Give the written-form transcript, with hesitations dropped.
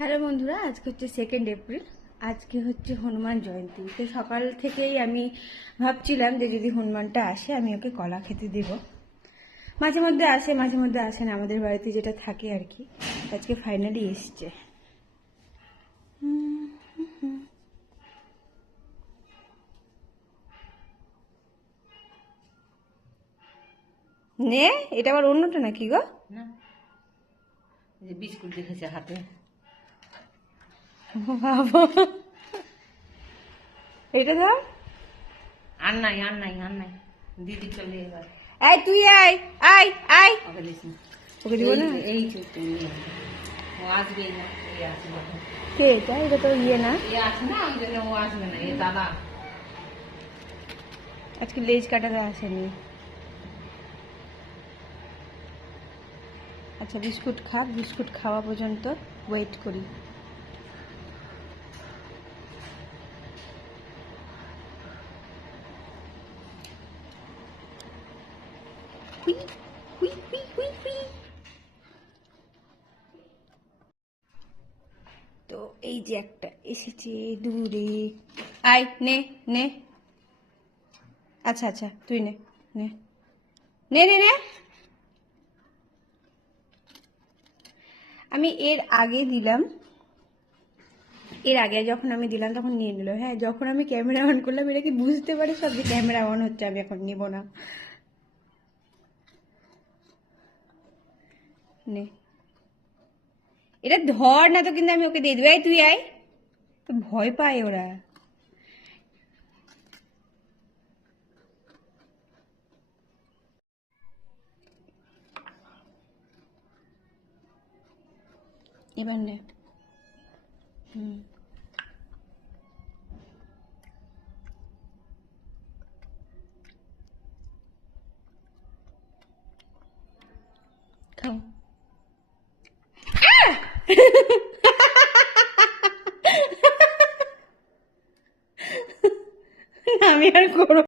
Hello বন্ধুরা, আজকে হচ্ছে 2 এপ্রিল। আজকে হচ্ছে হনুমান জয়ন্তী। তো সকাল থেকেই আমি ভাবছিলাম যে যদি হনুমানটা আসে আমি ওকে কলা খেতে দেব। মাঝে মধ্যে আসে, মাঝে মধ্যে আসে না, আমাদের বাড়িতে যেটা থাকে আর কি। আজকে ফাইনালি এসছে। নে, এটা আবার অন্যটা নাকি গো? না, যে বিস্কুট দেখেছে হাতে। বাবা, এটা ধর। আর নাই আর নাই আর নাই, দিদি চলে এবার। এই তুই আয় আয় আয়। ওকে দিস না, ওকে দিব না। এই চুপটি ও আসবেই না, এই আসবে না। কে এটা? এটা তো ইয়ে না। এ আছে না, ওই জন্য ও আসবে না। এ দাদা আজকে লেজ কাটাতে আসেনি। আচ্ছা, বিস্কুট খা, বিস্কুট খাওয়া পর্যন্ত ওয়েট করি। হুই, হুই, হুই, হুই, হুই। তো এই যে একটা এসেছে দূরে। আয়, নে নে। আচ্ছা আচ্ছা, তুই নে নে নে নে নে। আমি এর আগে দিলাম, এর আগে যখন আমি দিলাম তখন নিয়ে নিল। হ্যাঁ, যখন আমি ক্যামেরা অন করলাম এটা কি বুঝতে পারে সব যে ক্যামেরা অন হচ্ছে, আমি এখন নিব না। নে, এটা ধর না তো, কিন্তু আমি ওকে দিয়ে দেবো। এই তুই আয়। তো ভয় পায় ওরা। এবার নে। হুম, খাও। আমি আর করবো